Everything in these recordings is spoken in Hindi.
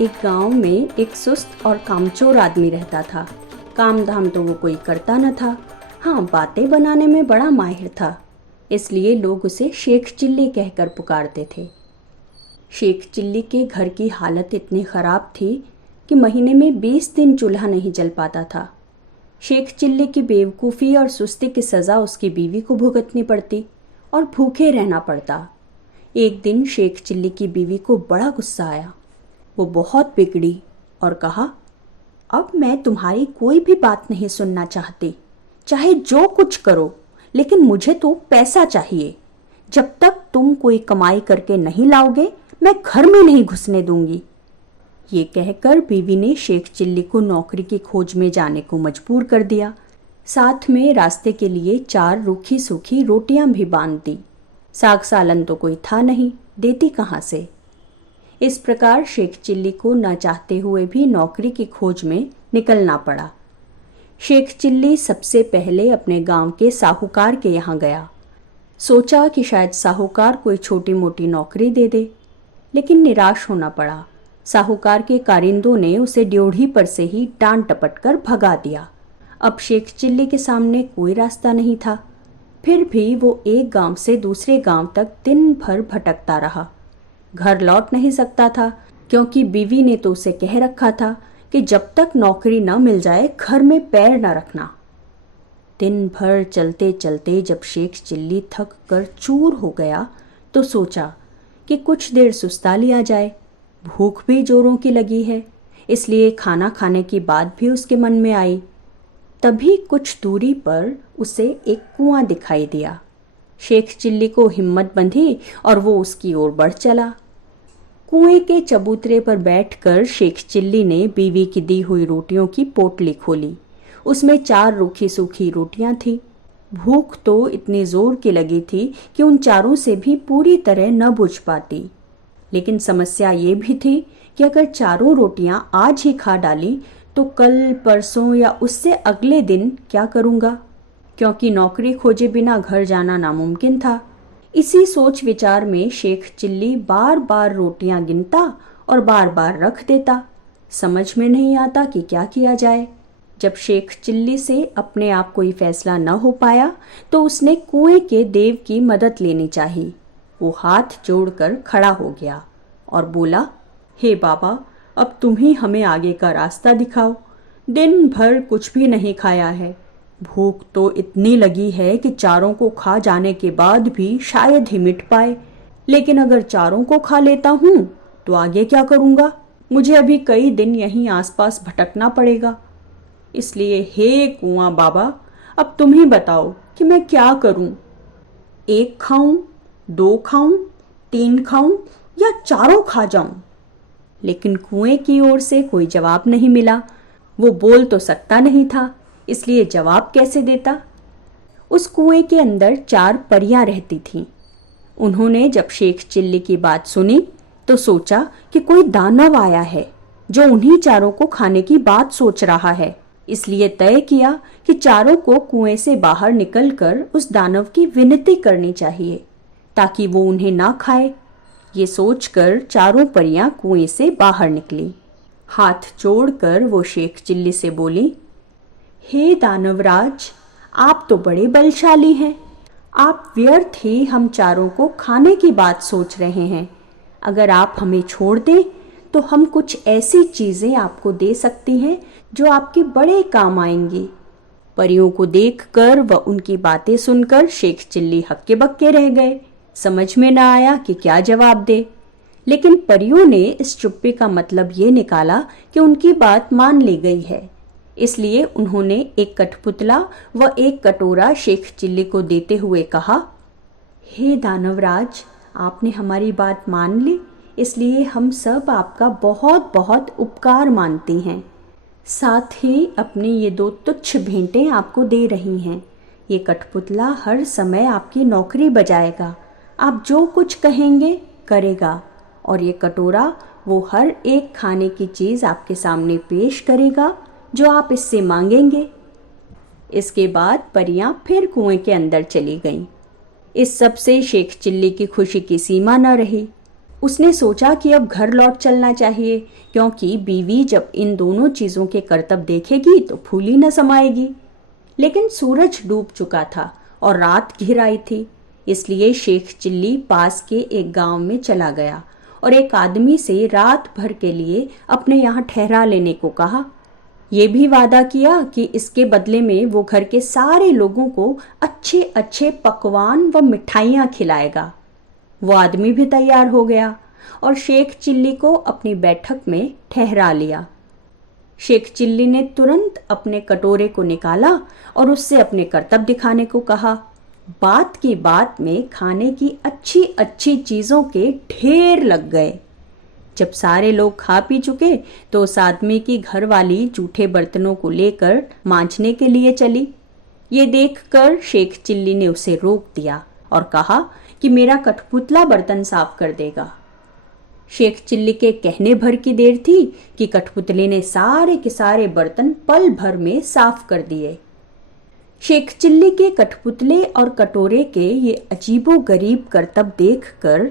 एक गांव में एक सुस्त और कामचोर आदमी रहता था। काम धाम तो वो कोई करता न था। हाँ, बातें बनाने में बड़ा माहिर था, इसलिए लोग उसे शेख चिल्ली कहकर पुकारते थे। शेख चिल्ली के घर की हालत इतनी ख़राब थी कि महीने में 20 दिन चूल्हा नहीं जल पाता था। शेख चिल्ली की बेवकूफ़ी और सुस्ती की सज़ा उसकी बीवी को भुगतनी पड़ती और भूखे रहना पड़ता। एक दिन शेख चिल्ली की बीवी को बड़ा गुस्सा आया। वो बहुत बिगड़ी और कहा, अब मैं तुम्हारी कोई भी बात नहीं सुनना चाहती, चाहे जो कुछ करो, लेकिन मुझे तो पैसा चाहिए। जब तक तुम कोई कमाई करके नहीं लाओगे, मैं घर में नहीं घुसने दूंगी। ये कहकर बीवी ने शेख चिल्ली को नौकरी की खोज में जाने को मजबूर कर दिया। साथ में रास्ते के लिए 4 रूखी सूखी रोटियां भी बांध दी। साग सालन तो कोई था नहीं, देती कहाँ से। इस प्रकार शेख चिल्ली को न चाहते हुए भी नौकरी की खोज में निकलना पड़ा। शेख चिल्ली सबसे पहले अपने गांव के साहूकार के यहाँ गया। सोचा कि शायद साहूकार कोई छोटी मोटी नौकरी दे दे, लेकिन निराश होना पड़ा। साहूकार के कारिंदों ने उसे ड्योढ़ी पर से ही डांट टपट कर भगा दिया। अब शेख चिल्ली के सामने कोई रास्ता नहीं था। फिर भी वो एक गांव से दूसरे गांव तक दिन भर भटकता रहा। घर लौट नहीं सकता था, क्योंकि बीवी ने तो उसे कह रखा था कि जब तक नौकरी न मिल जाए घर में पैर न रखना। दिन भर चलते चलते जब शेख चिल्ली थक कर चूर हो गया तो सोचा कि कुछ देर सुस्ता लिया जाए। भूख भी जोरों की लगी है, इसलिए खाना खाने की बात भी उसके मन में आई। तभी कुछ दूरी पर उसे एक कुआं दिखाई दिया। शेख चिल्ली को हिम्मत बंधी और वो उसकी ओर बढ़ चला। कुएं के चबूतरे पर बैठकर शेख चिल्ली ने बीवी की दी हुई रोटियों की पोटली खोली। उसमें 4 रूखी सूखी रोटियां थी। भूख तो इतनी जोर की लगी थी कि उन चारों से भी पूरी तरह न बुझ पाती। लेकिन समस्या ये भी थी कि अगर चारों रोटियां आज ही खा डाली तो कल, परसों या उससे अगले दिन क्या करूँगा, क्योंकि नौकरी खोजे बिना घर जाना नामुमकिन था। इसी सोच विचार में शेख चिल्ली बार बार रोटियां गिनता और बार बार रख देता। समझ में नहीं आता कि क्या किया जाए। जब शेख चिल्ली से अपने आप कोई फैसला न हो पाया तो उसने कुएं के देव की मदद लेनी चाहिए। वो हाथ जोड़कर खड़ा हो गया और बोला, हे बाबा, अब तुम ही हमें आगे का रास्ता दिखाओ। दिन भर कुछ भी नहीं खाया है। भूख तो इतनी लगी है कि चारों को खा जाने के बाद भी शायद ही मिट पाए, लेकिन अगर चारों को खा लेता हूँ तो आगे क्या करूँगा। मुझे अभी कई दिन यहीं आसपास भटकना पड़ेगा। इसलिए हे कुआं बाबा, अब तुम ही बताओ कि मैं क्या करूँ। 1 खाऊं, 2 खाऊं, 3 खाऊं या चारों खा जाऊं। लेकिन कुएं की ओर से कोई जवाब नहीं मिला। वो बोल तो सकता नहीं था, इसलिए जवाब कैसे देता। उस कुएं के अंदर 4 परियां रहती थीं। उन्होंने जब शेख चिल्ली की बात सुनी तो सोचा कि कोई दानव आया है जो उन्हीं चारों को खाने की बात सोच रहा है। इसलिए तय किया कि चारों को कुएं से बाहर निकलकर उस दानव की विनती करनी चाहिए ताकि वो उन्हें ना खाए। ये सोचकर चारों परियां कुएं से बाहर निकली। हाथ जोड़कर वो शेख चिल्ली से बोली, हे दानवराज, आप तो बड़े बलशाली हैं। आप व्यर्थ ही हम चारों को खाने की बात सोच रहे हैं। अगर आप हमें छोड़ दें तो हम कुछ ऐसी चीज़ें आपको दे सकती हैं जो आपके बड़े काम आएंगी। परियों को देखकर व उनकी बातें सुनकर शेख चिल्ली हक्के बक्के रह गए। समझ में न आया कि क्या जवाब दे। लेकिन परियों ने इस चुप्पी का मतलब ये निकाला कि उनकी बात मान ली गई है। इसलिए उन्होंने एक कठपुतला व एक कटोरा शेख चिल्ली को देते हुए कहा, हे दानवराज, आपने हमारी बात मान ली, इसलिए हम सब आपका बहुत बहुत उपकार मानती हैं। साथ ही अपनी ये 2 तुच्छ भेंटें आपको दे रही हैं। ये कठपुतला हर समय आपकी नौकरी बजाएगा, आप जो कुछ कहेंगे करेगा, और ये कटोरा वो हर एक खाने की चीज़ आपके सामने पेश करेगा जो आप इससे मांगेंगे। इसके बाद परियां फिर कुएं के अंदर चली गईं। इस सब से शेख चिल्ली की खुशी की सीमा न रही। उसने सोचा कि अब घर लौट चलना चाहिए, क्योंकि बीवी जब इन दोनों चीज़ों के करतब देखेगी तो फूली न समाएगी। लेकिन सूरज डूब चुका था और रात घिर आई थी, इसलिए शेख चिल्ली पास के एक गांव में चला गया और एक आदमी से रात भर के लिए अपने यहाँ ठहरा लेने को कहा। ये भी वादा किया कि इसके बदले में वो घर के सारे लोगों को अच्छे अच्छे पकवान व मिठाइयाँ खिलाएगा। वो आदमी भी तैयार हो गया और शेख चिल्ली को अपनी बैठक में ठहरा लिया। शेख चिल्ली ने तुरंत अपने कटोरे को निकाला और उससे अपने करतब दिखाने को कहा। बात की बात में खाने की अच्छी अच्छी चीज़ों के ढेर लग गए। जब सारे लोग खा पी चुके तो उस आदमी की घरवाली जूठे बर्तनों को लेकर मांजने के लिए चली। ये देखकर शेख चिल्ली ने उसे रोक दिया और कहा कि मेरा कठपुतला बर्तन साफ कर देगा। शेख चिल्ली के कहने भर की देर थी कि कठपुतले ने सारे के सारे बर्तन पल भर में साफ कर दिए। शेख चिल्ली के कठपुतले और कटोरे के ये अजीबोगरीब करतब देखकर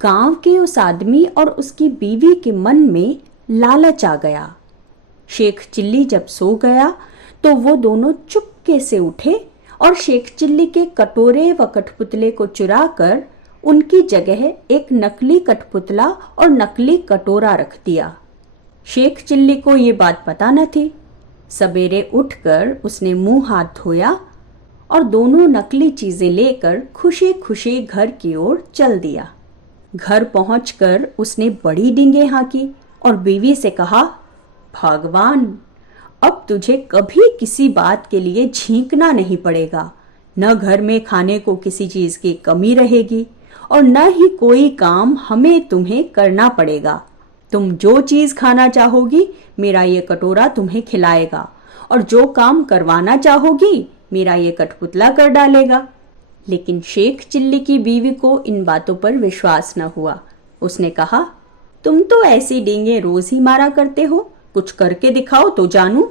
गांव के उस आदमी और उसकी बीवी के मन में लालच आ गया। शेख चिल्ली जब सो गया तो वो दोनों चुपके से उठे और शेख चिल्ली के कटोरे व कठपुतले को चुरा कर उनकी जगह एक नकली कठपुतला और नकली कटोरा रख दिया। शेख चिल्ली को ये बात पता न थी। सवेरे उठकर उसने मुंह हाथ धोया और दोनों नकली चीजें लेकर खुशी खुशी घर की ओर चल दिया। घर पहुंचकर उसने बड़ी डींगे हाँकी और बीवी से कहा, भगवान, अब तुझे कभी किसी बात के लिए झींकना नहीं पड़ेगा। न घर में खाने को किसी चीज की कमी रहेगी और न ही कोई काम हमें तुम्हें करना पड़ेगा। तुम जो चीज खाना चाहोगी मेरा ये कटोरा तुम्हें खिलाएगा और जो काम करवाना चाहोगी मेरा ये कठपुतला कर डालेगा। लेकिन शेख चिल्ली की बीवी को इन बातों पर विश्वास न हुआ। उसने कहा, तुम तो ऐसी डींगे रोज ही मारा करते हो, कुछ करके दिखाओ तो जानूं।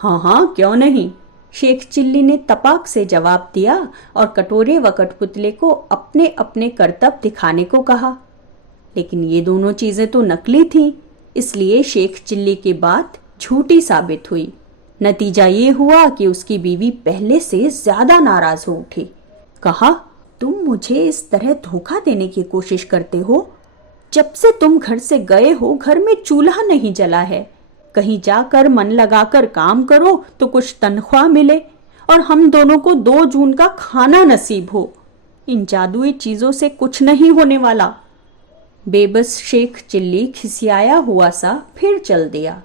हाँ हाँ, क्यों नहीं, शेख चिल्ली ने तपाक से जवाब दिया और कटोरे व कठपुतले को अपने अपने करतब दिखाने को कहा। लेकिन ये दोनों चीजें तो नकली थीं, इसलिए शेख चिल्ली की बात झूठी साबित हुई। नतीजा ये हुआ कि उसकी बीवी पहले से ज्यादा नाराज हो उठी। कहा, तुम मुझे इस तरह धोखा देने की कोशिश करते हो। जब से तुम घर से गए हो घर में चूल्हा नहीं जला है। कहीं जाकर मन लगाकर काम करो तो कुछ तनख्वाह मिले और हम दोनों को 2 जून का खाना नसीब हो। इन जादुई चीजों से कुछ नहीं होने वाला। बेबस शेख चिल्ली खिसियाया हुआ सा फिर चल दिया।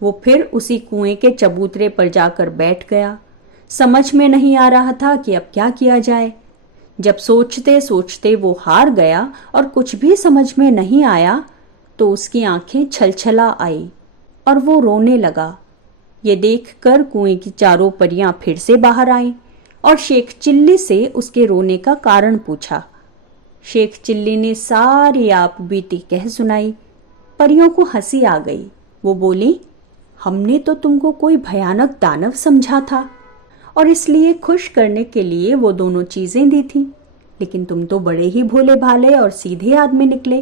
वो फिर उसी कुएं के चबूतरे पर जाकर बैठ गया। समझ में नहीं आ रहा था कि अब क्या किया जाए। जब सोचते सोचते वो हार गया और कुछ भी समझ में नहीं आया तो उसकी आंखें छलछला आई और वो रोने लगा। ये देखकर कुएं की चारों परियां फिर से बाहर आईं और शेख चिल्ली से उसके रोने का कारण पूछा। शेख चिल्ली ने सारी आप बीती कह सुनाई। परियों को हंसी आ गई। वो बोली, हमने तो तुमको कोई भयानक दानव समझा था और इसलिए खुश करने के लिए वो दोनों चीजें दी थी, लेकिन तुम तो बड़े ही भोले भाले और सीधे आदमी निकले।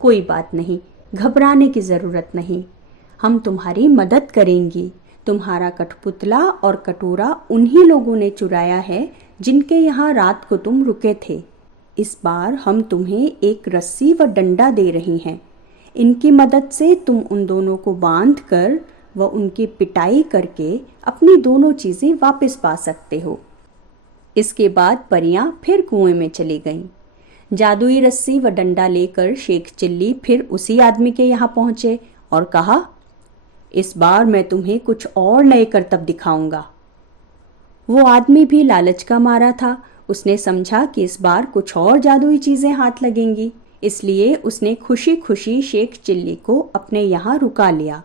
कोई बात नहीं, घबराने की जरूरत नहीं, हम तुम्हारी मदद करेंगी। तुम्हारा कठपुतला और कटोरा उन्हीं लोगों ने चुराया है जिनके यहाँ रात को तुम रुके थे। इस बार हम तुम्हें एक रस्सी व डंडा दे रही हैं। इनकी मदद से तुम उन दोनों को बांध कर व उनकी पिटाई करके अपनी दोनों चीज़ें वापस पा सकते हो। इसके बाद परियां फिर कुएं में चली गईं। जादुई रस्सी व डंडा लेकर शेख चिल्ली फिर उसी आदमी के यहाँ पहुंचे और कहा, इस बार मैं तुम्हें कुछ और नए करतब दिखाऊंगा। वो आदमी भी लालच का मारा था। उसने समझा कि इस बार कुछ और जादुई चीजें हाथ लगेंगी, इसलिए उसने खुशी खुशी शेख चिल्ली को अपने यहाँ रुका लिया।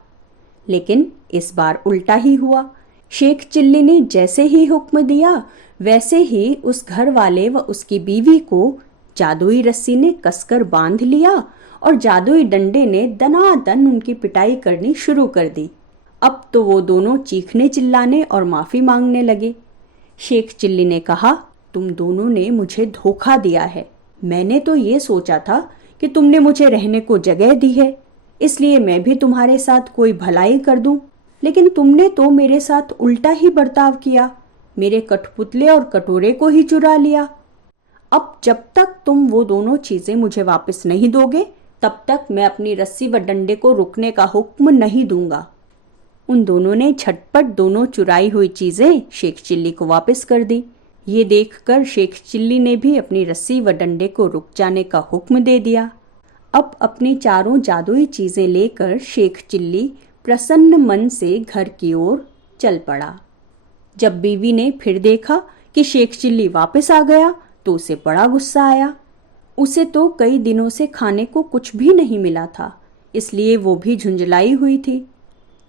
लेकिन इस बार उल्टा ही हुआ। शेख चिल्ली ने जैसे ही हुक्म दिया वैसे ही उस घर वाले व उसकी बीवी को जादुई रस्सी ने कसकर बांध लिया और जादुई डंडे ने दनादन उनकी पिटाई करनी शुरू कर दी। अब तो वो दोनों चीखने चिल्लाने और माफ़ी मांगने लगे। शेख चिल्ली ने कहा, तुम दोनों ने मुझे धोखा दिया है। मैंने तो ये सोचा था कि तुमने मुझे रहने को जगह दी है, इसलिए मैं भी तुम्हारे साथ कोई भलाई कर दूं, लेकिन तुमने तो मेरे साथ उल्टा ही बर्ताव किया, मेरे कठपुतले और कटोरे को ही चुरा लिया। अब जब तक तुम वो दोनों चीजें मुझे वापस नहीं दोगे, तब तक मैं अपनी रस्सी व डंडे को रुकने का हुक्म नहीं दूंगा। उन दोनों ने झटपट दोनों चुराई हुई चीजें शेख चिल्ली को वापस कर दी। ये देखकर शेख चिल्ली ने भी अपनी रस्सी व डंडे को रुक जाने का हुक्म दे दिया। अब अपनी चारों जादुई चीजें लेकर शेख चिल्ली प्रसन्न मन से घर की ओर चल पड़ा। जब बीवी ने फिर देखा कि शेख चिल्ली वापस आ गया तो उसे बड़ा गुस्सा आया। उसे तो कई दिनों से खाने को कुछ भी नहीं मिला था, इसलिए वो भी झुंझलाई हुई थी।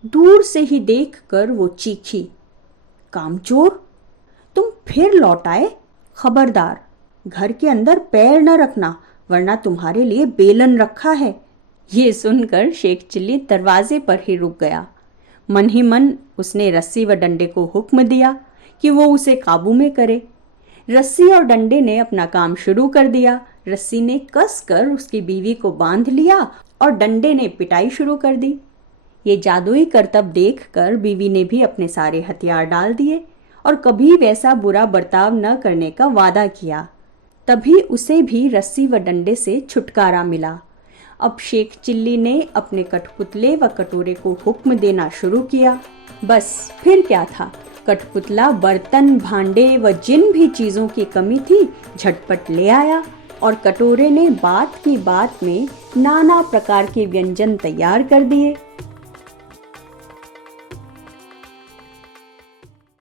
दूर से ही देखकर वो चीखी, कामचोर, तुम फिर लौट आए? खबरदार, घर के अंदर पैर न रखना, वरना तुम्हारे लिए बेलन रखा है। ये सुनकर शेख चिल्ली दरवाजे पर ही रुक गया। मन ही मन उसने रस्सी व डंडे को हुक्म दिया कि वो उसे काबू में करे। रस्सी और डंडे ने अपना काम शुरू कर दिया। रस्सी ने कसकर उसकी बीवी को बांध लिया और डंडे ने पिटाई शुरू कर दी। ये जादुई करतब देखकर बीवी ने भी अपने सारे हथियार डाल दिए और कभी वैसा बुरा बर्ताव न करने का वादा किया। तभी उसे भी रस्सी व डंडे से छुटकारा मिला। अब शेख चिल्ली ने अपने कठपुतले व कटोरे को हुक्म देना शुरू किया। बस फिर क्या था, कठपुतला बर्तन, भांडे व जिन भी चीज़ों की कमी थी झटपट ले आया और कटोरे ने बात की बात में नाना प्रकार के व्यंजन तैयार कर दिए।